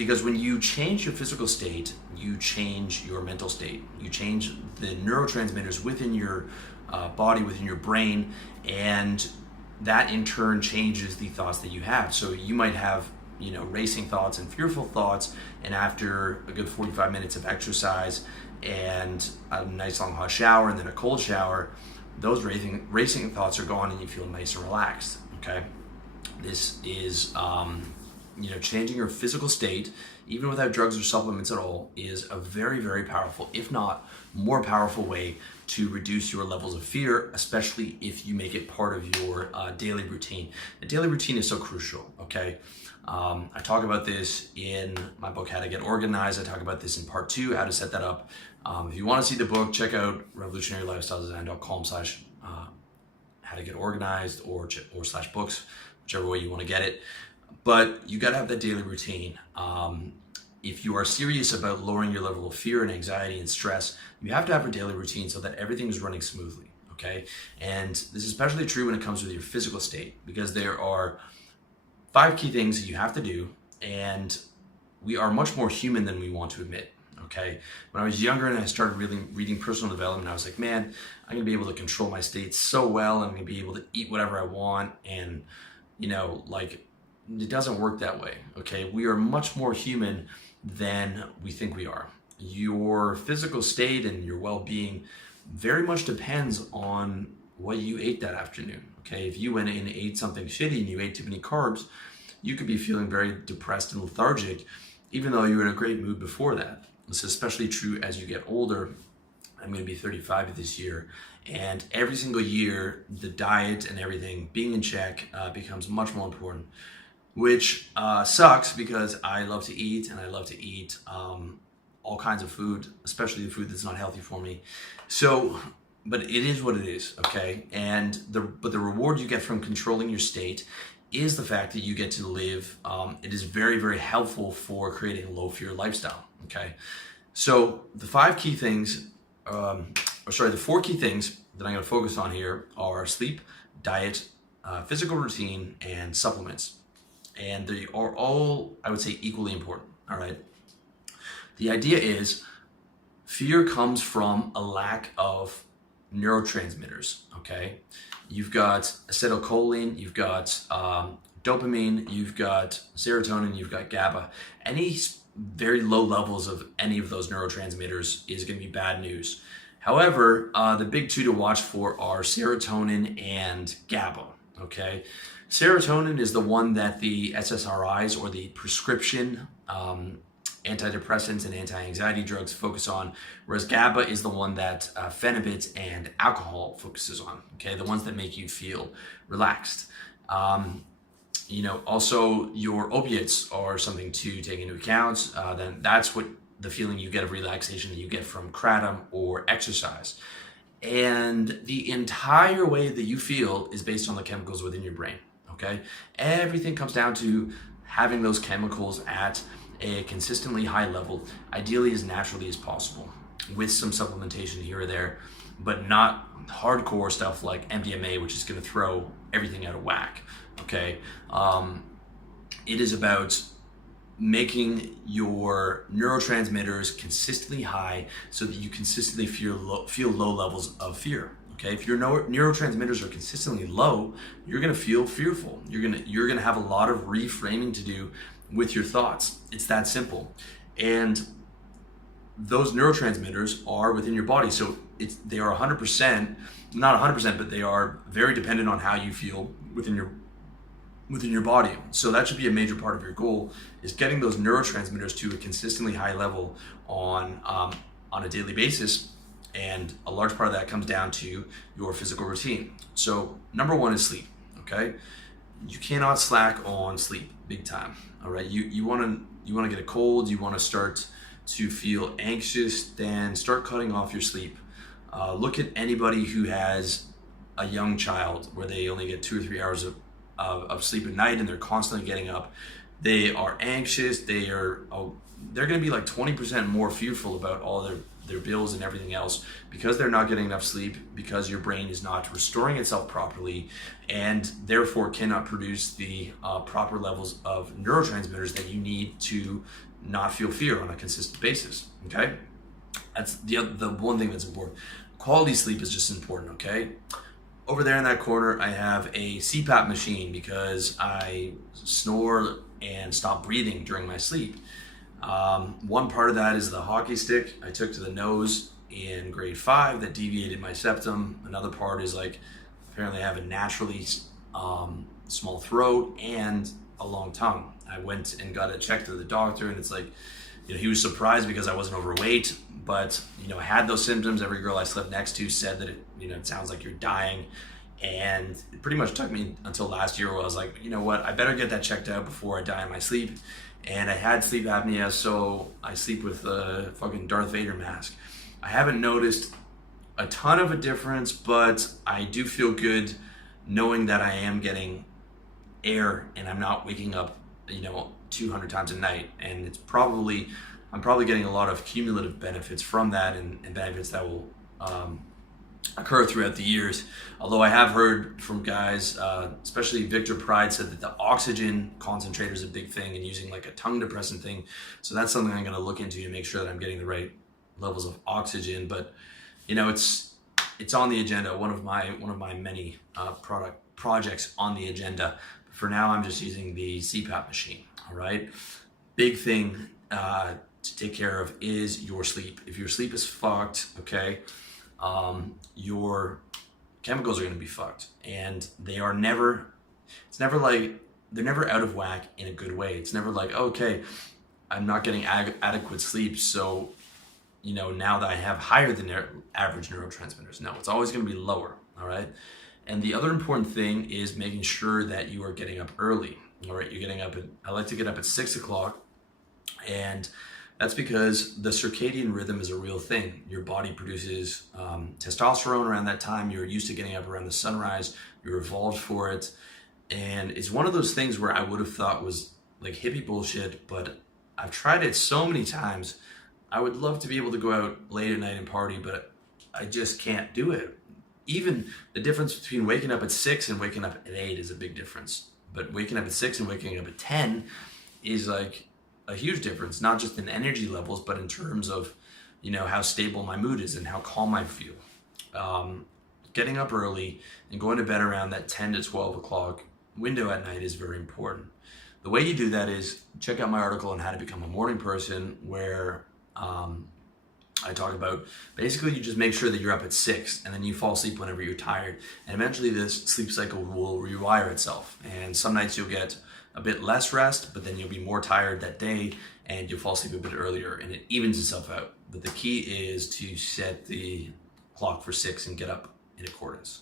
Because when you change your physical state, you change your mental state. You change the neurotransmitters within your body, within your brain, and that in turn changes the thoughts that you have. So you might have, racing thoughts and fearful thoughts, and after a good 45 minutes of exercise and a nice long hot shower and then a cold shower, those racing thoughts are gone and you feel nice and relaxed. Okay, this is changing your physical state, even without drugs or supplements at all, is a very, very powerful, if not more powerful way to reduce your levels of fear, especially if you make it part of your daily routine. The daily routine is so crucial, okay? I talk about this in my book, How to Get Organized. I talk about this in part 2, how to set that up. If you want to see the book, check out revolutionarylifestyledesign.com/how to get organized or /books, whichever way you want to get it. But you got to have that daily routine. If you are serious about lowering your level of fear and anxiety and stress, you have to have a daily routine so that everything is running smoothly, okay? And this is especially true when it comes with your physical state, because there are 5 key things that you have to do, and we are much more human than we want to admit, okay? When I was younger and I started really reading personal development, I was like, man, I'm gonna be able to control my state so well. I'm gonna be able to eat whatever I want, and it doesn't work that way, okay? We are much more human than we think we are. Your physical state and your well-being very much depends on what you ate that afternoon, okay? If you went in and ate something shitty and you ate too many carbs, you could be feeling very depressed and lethargic, even though you were in a great mood before that. This is especially true as you get older. I'm gonna be 35 this year, and every single year, the diet and everything being in check becomes much more important, which sucks because I love to eat, and I love to eat all kinds of food, especially the food that's not healthy for me. So, but it is what it is, okay? And the reward you get from controlling your state is the fact that you get to live. It is very, very helpful for creating a low fear lifestyle, okay? So the 4 key things that I'm gonna focus on here are sleep, diet, physical routine, and supplements. And they are all, I would say, equally important, all right? The idea is fear comes from a lack of neurotransmitters, okay? You've got acetylcholine, you've got dopamine, you've got serotonin, you've got GABA. Any very low levels of any of those neurotransmitters is gonna be bad news. However, the big 2 to watch for are serotonin and GABA, okay? Serotonin is the one that the SSRIs, or the prescription antidepressants and anti-anxiety drugs, focus on, whereas GABA is the one that Phenibut and alcohol focuses on, okay? The ones that make you feel relaxed. Also your opiates are something to take into account. Then that's what the feeling you get of relaxation that you get from kratom or exercise. And the entire way that you feel is based on the chemicals within your brain, okay? Everything comes down to having those chemicals at a consistently high level, ideally as naturally as possible, with some supplementation here or there, but not hardcore stuff like MDMA, which is gonna throw everything out of whack, okay? It is about making your neurotransmitters consistently high so that you consistently feel low levels of fear. Okay, if your neurotransmitters are consistently low, you're gonna feel fearful. You're gonna have a lot of reframing to do with your thoughts. It's that simple. And those neurotransmitters are within your body, so they are 100%, not 100%, but they are very dependent on how you feel within your body. So that should be a major part of your goal, is getting those neurotransmitters to a consistently high level on a daily basis. And a large part of that comes down to your physical routine. So number 1 is sleep, okay? You cannot slack on sleep, big time, all right? You wanna get a cold, you wanna start to feel anxious, then start cutting off your sleep. Look at anybody who has a young child where they only get 2 or 3 hours of sleep at night and they're constantly getting up. They are anxious, they're gonna be like 20% more fearful about all their bills and everything else, because they're not getting enough sleep, because your brain is not restoring itself properly, and therefore cannot produce the proper levels of neurotransmitters that you need to not feel fear on a consistent basis. Okay, that's the one thing that's important. Quality sleep is just important. Okay, over there in that corner, I have a CPAP machine because I snore and stop breathing during my sleep. One part of that is the hockey stick I took to the nose in grade 5 that deviated my septum. Another part is like, apparently I have a naturally small throat and a long tongue. I went and got it checked to the doctor, and it's like, he was surprised because I wasn't overweight, but I had those symptoms. Every girl I slept next to said that it sounds like you're dying. And it pretty much took me until last year where I was like, you know what, I better get that checked out before I die in my sleep. And I had sleep apnea, so I sleep with a fucking Darth Vader mask. I haven't noticed a ton of a difference, but I do feel good knowing that I am getting air and I'm not waking up 200 times a night. And I'm probably getting a lot of cumulative benefits from that, and benefits that will occur throughout the years. Although I have heard from guys, especially Victor Pride said that the oxygen concentrator is a big thing, and using like a tongue depressant thing. So that's something I'm going to look into to make sure that I'm getting the right levels of oxygen. But it's on the agenda. One of my many projects on the agenda. For now, I'm just using the CPAP machine. All right. Big thing to take care of is your sleep. If your sleep is fucked, okay, your chemicals are going to be fucked, and they're never out of whack in a good way. It's never like, okay, I'm not getting adequate sleep, so now that I have higher than average neurotransmitters. No, it's always going to be lower. All right. And the other important thing is making sure that you are getting up early. All right, you're getting up I like to get up at 6 o'clock, and that's because the circadian rhythm is a real thing. Your body produces testosterone around that time. You're used to getting up around the sunrise. You're evolved for it. And it's one of those things where I would have thought was like hippie bullshit, but I've tried it so many times. I would love to be able to go out late at night and party, but I just can't do it. Even the difference between waking up at 6 and waking up at 8 is a big difference. But waking up at 6 and waking up at 10 is like a huge difference, not just in energy levels, but in terms of, how stable my mood is and how calm I feel. Getting up early and going to bed around that 10 to 12 o'clock window at night is very important. The way you do that is check out my article on how to become a morning person, where I talk about basically you just make sure that you're up at 6 and then you fall asleep whenever you're tired. And eventually this sleep cycle will rewire itself. And some nights you'll get a bit less rest, but then you'll be more tired that day and you'll fall asleep a bit earlier, and it evens itself out. But the key is to set the clock for 6 and get up in accordance.